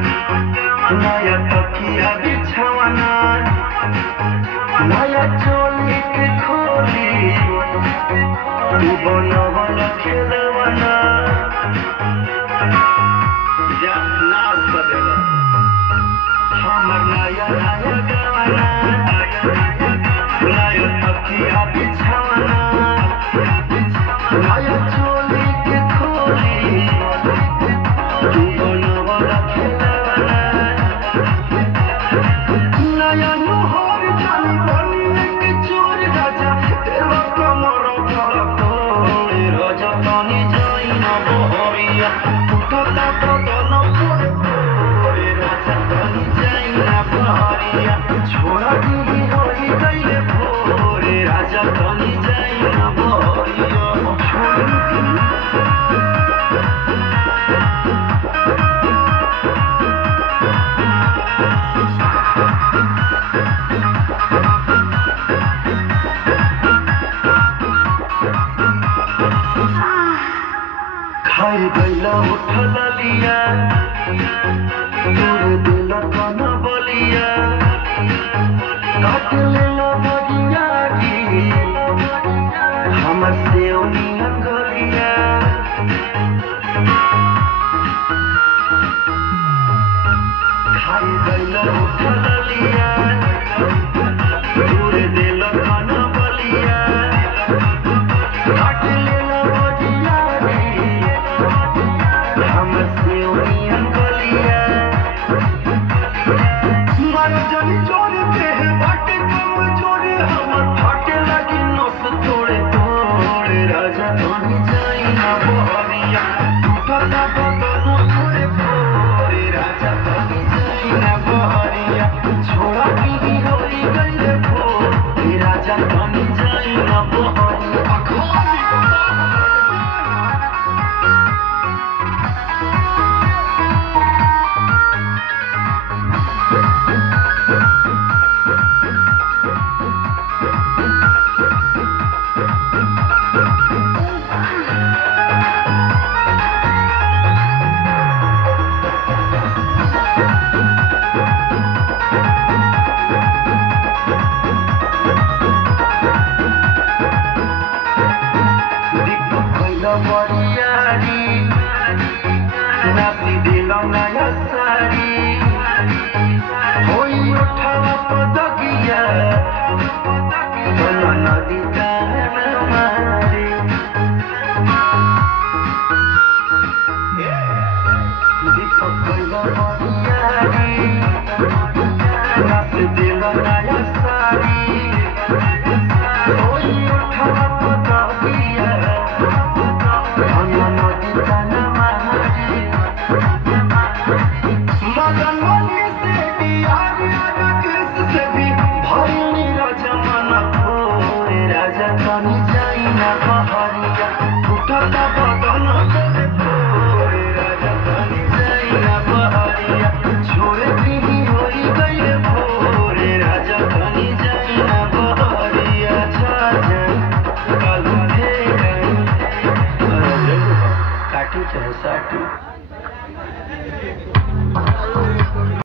नया तकिया बिछावना नया चोली के खोली तू बनवल खेलवना जा नाच बदेला हमर नया नया गवाना नया तकिया बिछावना नया चोली के खोली तू बनवल खेलवना नया नोहर जानी बनी के चोर राजा तेरा कमर तोड़े राजा पानी जाई ना बहरिया टूटता बदन पोरे राजा पानी जाई ना बहरिया छोड़ा दी होई गईले भोरे राजा पानी जाई ना बहरिया छोड़ खाई गईला उठल लिया तोरे दिल कन बलिया काट लेला बगिया री हमर सेवनी अंगलिया खाई गईला उठल लिया तोरे दिल कन बलिया काट लेला बगिया जनी जोरे देह बाटे कम जोरे हमर फाटे लगी नस तोड़े तोड़े राजा पानी जाई ना बहरिया टूटता बदन तोड़े तोड़े राजा पानी जाई ना बहरिया छोड़ा की होई गईले भोरे राजा पानी जाई ना बहरिया बरियारी नासी दिल नया साड़ी होई उठावा पदकिया बना नदी कान मारे दीपक बरियारी नासी दिल नया